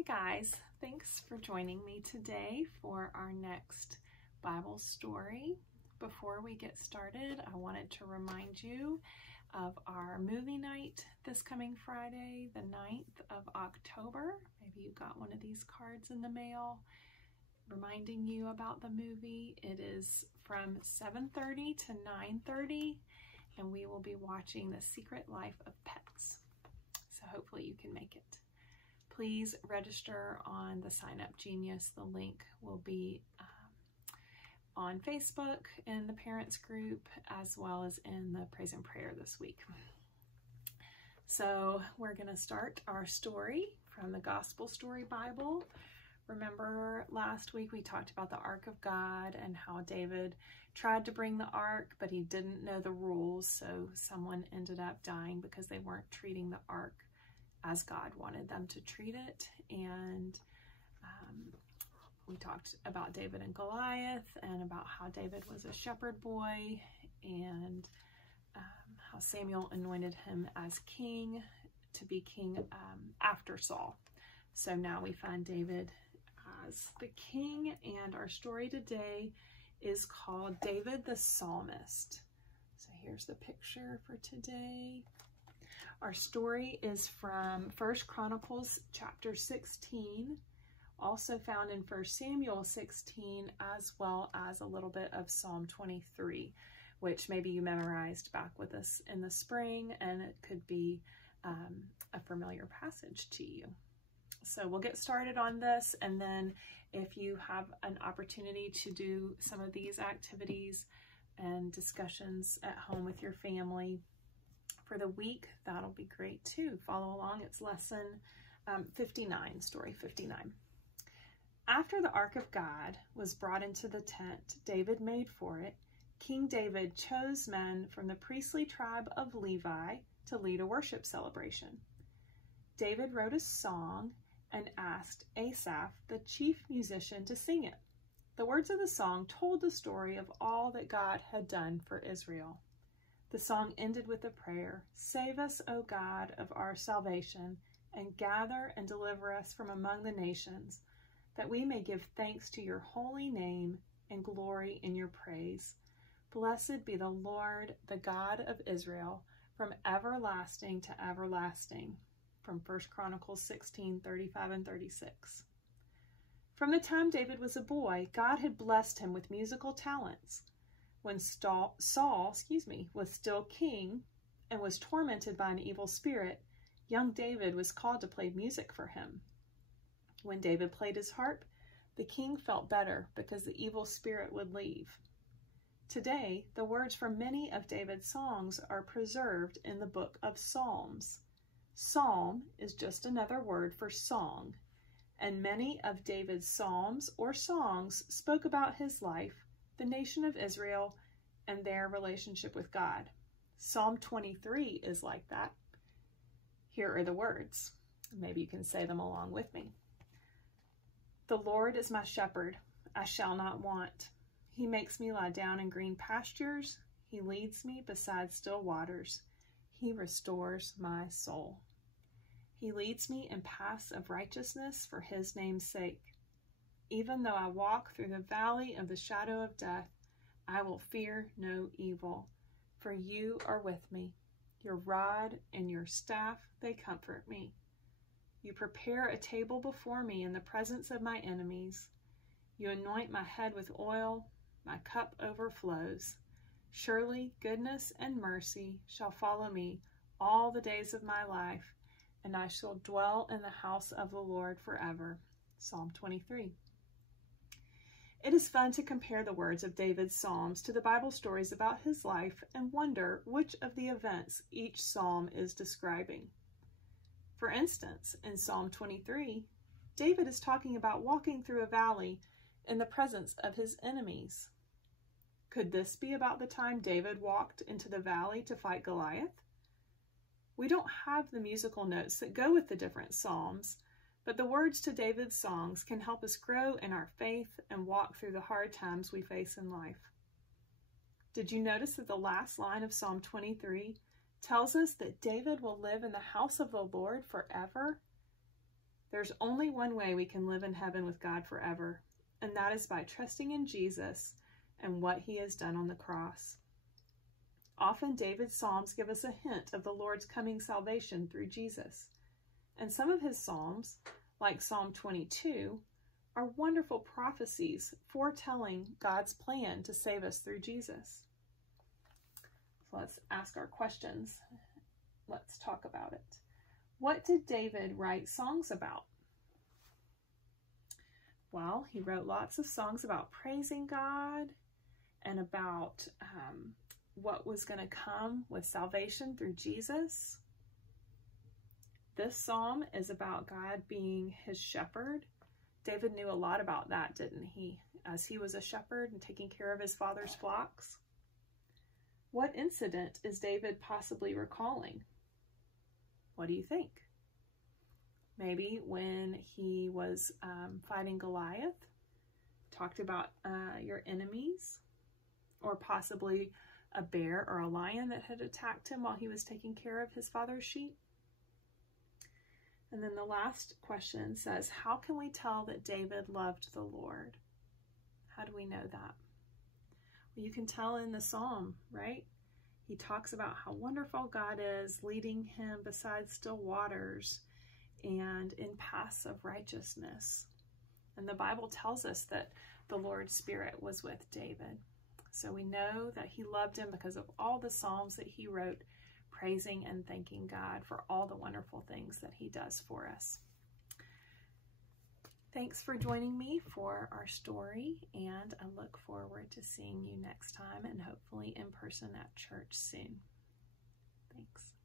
Hey guys, thanks for joining me today for our next Bible story. Before we get started, I wanted to remind you of our movie night this coming Friday, the 9th of October. Maybe you got one of these cards in the mail reminding you about the movie. It is from 7:30 to 9:30, and we will be watching The Secret Life of Pets. So hopefully you can make it. Please register on the Sign Up Genius. The link will be on Facebook in the parents group, as well as in the Praise and Prayer this week. So we're going to start our story from the Gospel Story Bible. Remember last week we talked about the Ark of God and how David tried to bring the Ark, but he didn't know the rules, so someone ended up dying because they weren't treating the Ark as God wanted them to treat it. And we talked about David and Goliath and about how David was a shepherd boy, and how Samuel anointed him as king to be king after Saul. So now we find David as the king, and our story today is called David the Psalmist. So here's the picture for today. Our story is from 1 Chronicles chapter 16, also found in 1 Samuel 16, as well as a little bit of Psalm 23, which maybe you memorized back with us in the spring, and it could be a familiar passage to you. So we'll get started on this, and then if you have an opportunity to do some of these activities and discussions at home with your family for the week, that'll be great too. Follow along. It's lesson 59, story 59. After the Ark of God was brought into the tent David made for it, King David chose men from the priestly tribe of Levi to lead a worship celebration. David wrote a song and asked Asaph, the chief musician, to sing it. The words of the song told the story of all that God had done for Israel. The song ended with a prayer, "Save us, O God of our salvation, and gather and deliver us from among the nations, that we may give thanks to your holy name and glory in your praise. Blessed be the Lord, the God of Israel, from everlasting to everlasting." From 1 Chronicles 16, 35 and 36. From the time David was a boy, God had blessed him with musical talents. When Saul was still king and was tormented by an evil spirit, young David was called to play music for him. When David played his harp, the king felt better because the evil spirit would leave. Today, the words from many of David's songs are preserved in the book of Psalms. Psalm is just another word for song, and many of David's psalms or songs spoke about his life, the nation of Israel, and their relationship with God. Psalm 23 is like that. Here are the words. Maybe you can say them along with me. The Lord is my shepherd, I shall not want. He makes me lie down in green pastures. He leads me beside still waters. He restores my soul. He leads me in paths of righteousness for his name's sake. Even though I walk through the valley of the shadow of death, I will fear no evil, for you are with me. Your rod and your staff, they comfort me. You prepare a table before me in the presence of my enemies. You anoint my head with oil, my cup overflows. Surely goodness and mercy shall follow me all the days of my life, and I shall dwell in the house of the Lord forever. Psalm 23. It is fun to compare the words of David's Psalms to the Bible stories about his life and wonder which of the events each psalm is describing. For instance, in Psalm 23, David is talking about walking through a valley in the presence of his enemies. Could this be about the time David walked into the valley to fight Goliath? We don't have the musical notes that go with the different psalms, but the words to David's songs can help us grow in our faith and walk through the hard times we face in life. Did you notice that the last line of Psalm 23 tells us that David will live in the house of the Lord forever? There's only one way we can live in heaven with God forever, and that is by trusting in Jesus and what he has done on the cross. Often David's Psalms give us a hint of the Lord's coming salvation through Jesus. And some of his Psalms, like Psalm 22, are wonderful prophecies foretelling God's plan to save us through Jesus. So let's ask our questions. Let's talk about it. What did David write songs about? Well, he wrote lots of songs about praising God and about what was going to come with salvation through Jesus. This psalm is about God being his shepherd. David knew a lot about that, didn't he? As he was a shepherd and taking care of his father's flocks. What incident is David possibly recalling? What do you think? Maybe when he was fighting Goliath, talked about your enemies, or possibly a bear or a lion that had attacked him while he was taking care of his father's sheep. And then the last question says, how can we tell that David loved the Lord? How do we know that? Well, you can tell in the psalm, right? He talks about how wonderful God is, leading him beside still waters and in paths of righteousness. And the Bible tells us that the Lord's Spirit was with David. So we know that he loved him because of all the Psalms that he wrote, praising and thanking God for all the wonderful things that he does for us. Thanks for joining me for our story, and I look forward to seeing you next time and hopefully in person at church soon. Thanks.